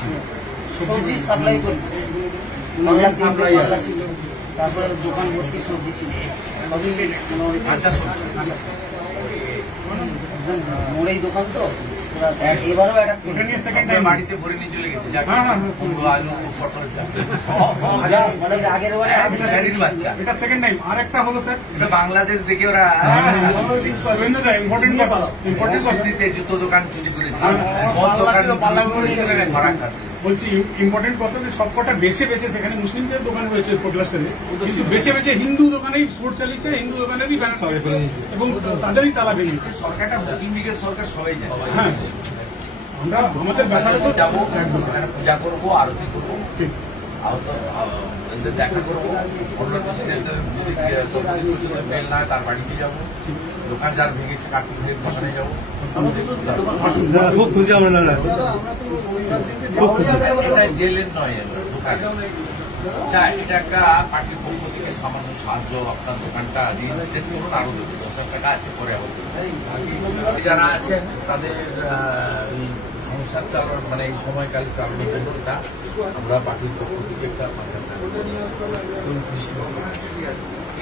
ছিল, সবজি সাপ্লাই করছে, বাংলা ছিল, তারপরে দোকান ভর্তি সবজি ছিল, মোড়েই দোকান তো এবারও একটা বাড়িতে ভরে নিয়ে চলে গেছে আলু পটল আগের বারে বাচ্চা। এটা সেকেন্ড টাইম। আর একটা হলো স্যার, এটা বাংলাদেশ দেখে ওরা দিতে জুতো দোকান চুরি করেছে, মদ দোকান বলছি ইম্পর্টেন্ট কথা যে সবকটা বেছে বেছে সেখানে মুসলিমদের দোকান রয়েছে ফোর্টলাসে, কিন্তু বেছে বেছে হিন্দু দোকানেই ফুড চালিয়েছে, হিন্দু দোকানেরই ব্যান সরে ফেলে দিয়েছে এবং তাদেরই তালা বেরিয়েছে। সরকারটা মুসলিম লীগের সরকার সবাই জানে। হ্যাঁ, আমরা আমাদের ব্যাপারে তো যাবো, পূজা করবো, আরতি করবো, ঠিক আহত দেখা করবো, মেল না তার বাড়িতে যাবো, দোকান যার ভেঙেছে কার্টুন ভেঙে দোকানে যাবো। খুব খুশি আমরা, খুব খুশি। এটা জেলের নয়, দোকানে চাই। এটা একটা পার্টির পক্ষ থেকে সামান্য সাহায্য, আপনার দোকানটা রিইনস্টেট করুন, আরো দেবো 10,000 টাকা আছে, পরে আবার যারা আছেন তাদের সংসার চালানোর মানে এই সময়কালে চালানোর জন্য এটা আমরা পার্টির পক্ষ থেকে একটা 5,000 টাকা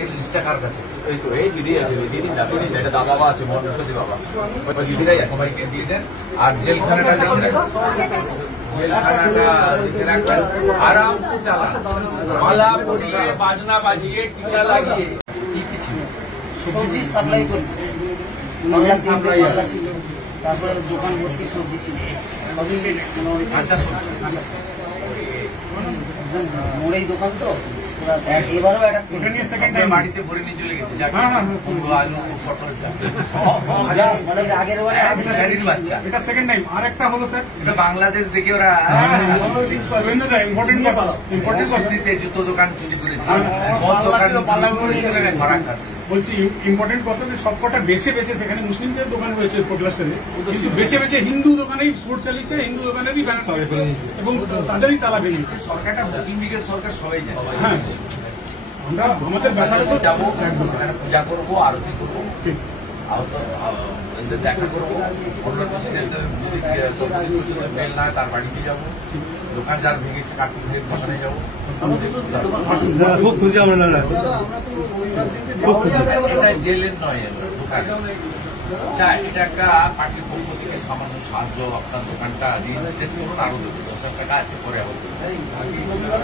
এর লিস্টটা কার কাছে? এই তো এই দিদি আছে, দিদি যাবেন, এটা দাদা বাবা আছে, মহেশ্বরী বাবা, ওই দিদিরাই সবাইকে দিয়ে দেন। আর জেলখানাটা লিখে রাখবেন, আরামসে চালান, মালা পরিয়ে বাজনা বাজিয়ে টিকা লাগিয়ে। কি কি ছিল? সবজি সাপ্লাই করছে, বাংলা ছিল, তারপরে দোকান ভর্তি সবজি ছিল, মোড়েই দোকান তো এবারও একটা বাড়িতে ভরে নিয়ে চলে গেছে আলু পটল আগের বারে বাচ্চা। এটা সেকেন্ড টাইম। আর একটা হলো স্যার, এটা বাংলাদেশ দেখে ওরা দিতে জুতো দোকান চুরি করেছে, মদ দোকান বলছি ইম্পর্টেন্ট কথা যে সবকটা বেছে বেছে সেখানে মুসলিমদের দোকান রয়েছে ফোর্টলাসে, কিন্তু বেছে বেছে হিন্দু দোকানেই ফুড চালিয়েছে, হিন্দু দোকানেরই ব্যান সরে ফেলে দিয়েছে এবং তাদেরই তালা বেরিয়েছে। সরকারটা মুসলিম লীগের সরকার সবাই জানে। হ্যাঁ, আমরা আমাদের ব্যাপারে তো যাবো, পূজা করবো, আরতি করবো, ঠিক আহত দেখা করবো, মেল না তার বাড়িতে যাবো, দোকান যার ভেঙেছে কার্টুন ভেঙে দোকানে যাবো। খুব খুশি আমরা, খুব খুশি। এটা জেলের নয়, দোকানে চাই। এটা একটা পার্টির পক্ষ থেকে সামান্য সাহায্য, আপনার দোকানটা রিইনস্টেট করুন, আরো দেবো 10,000 টাকা আছে, পরে আবার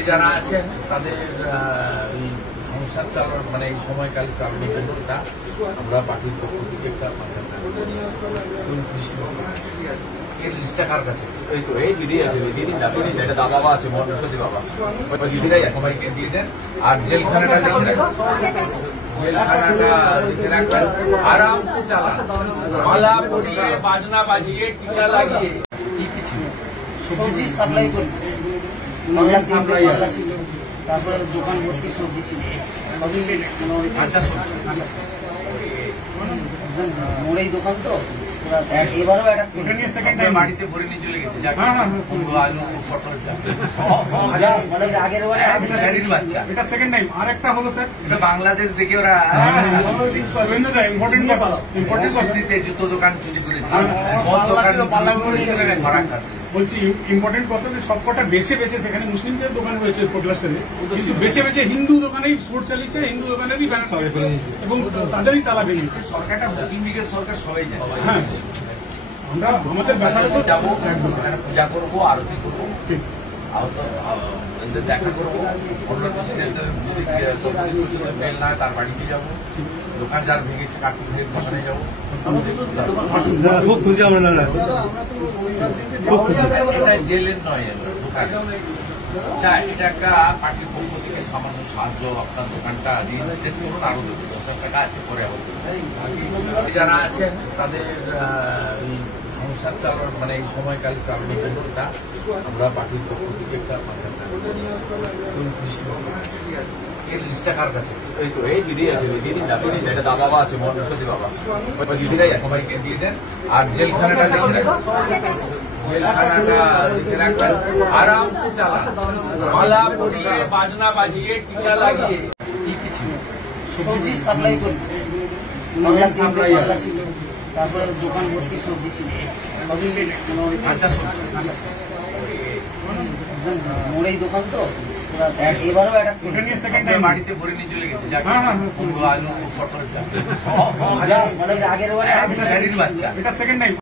যারা আছেন তাদের সংসার চালানোর মানে এই সময়কালে চালানোর জন্য এটা আমরা পার্টির পক্ষ থেকে একটা 5,000 টাকা এর লিস্টটা কার কাছে? এই তো এই দিদি আছে, দিদি যাবেন, এটা দাদা বাবা আছে, মহেশ্বরী বাবা, ওই দিদিরাই সবাইকে দিয়ে দেন। আর জেলখানাটা লিখে রাখবেন, আরামসে চালান, মালা পরিয়ে বাজনা বাজিয়ে টিকা লাগিয়ে। কি কি ছিল? সবজি সাপ্লাই করছে, বাংলা ছিল, তারপরে দোকান ভর্তি সবজি ছিল, মোড়েই দোকান তো এবারও একটা বাড়িতে ভরে নিয়ে চলে গেছে আলু পটল আগের বারে বাচ্চা। এটা সেকেন্ড টাইম। আর একটা হলো স্যার, এটা বাংলাদেশ দেখে ওরা দিতে জুতো দোকান চুরি করেছে, মদ দোকান বলছি ইম্পর্টেন্ট কথা যে সবকটা বেছে বেছে সেখানে মুসলিমদের দোকান রয়েছে ফোর্টলাসে, কিন্তু বেছে বেছে হিন্দু দোকানেই ফুড চালিয়েছে, হিন্দু দোকানেরই ব্যান সরে ফেলে দিয়েছে এবং তাদেরই তালা বেরিয়েছে। সরকারটা মুসলিম লীগের সরকার সবাই জানে। হ্যাঁ, আমরা আমাদের ব্যাপারে তো যাবো, পূজা করবো, আরতি করবো, ঠিক আহত দেখা করবো, মেল না তার বাড়িতে যাবো, দোকান যার ভেঙেছে কার্টুন ভেঙে দোকানে যাবো। খুব খুশি আমরা, খুব খুশি। এটা জেলের নয়, দোকানে চাই। এটা একটা পার্টির পক্ষ থেকে সামান্য সাহায্য, আপনার দোকানটা রিইনস্টেট করুন, আরো দেবো 10,000 টাকা আছে, পরে আবার যারা আছেন তাদের সংসার চালানোর মানে এই সময়কালে চালানোর জন্য এটা আমরা পার্টির পক্ষ থেকে একটা 5,000 টাকা এর লিস্টটা কার কাছে? এই তো এই দিদি আছে, দিদি যাবেন, এটা দাদা বাবা আছে, মহেশ্বরী বাবা, ওই দিদিরাই সবাইকে দিয়ে দেন। আর জেলখানাটা লিখে রাখবেন, আরামসে চালান, মালা পরিয়ে বাজনা বাজিয়ে টিকা লাগিয়ে। কি কি ছিল? সবজি সাপ্লাই করছে, বাংলা ছিল, তারপরে দোকান ভর্তি সবজি ছিল, একদম মোড়েই দোকান তো ওরা এবারও অ্যাটাক ওটা নিয়ে সেকেন্ড আপনার টাইম বাড়িতে ভরে নিয়ে চলে গেছে যাকে হ্যাঁ, হ্যাঁ, কুমড়ো আলু পটল আগের বারে বাচ্চা এটা সেকেন্ড টাইম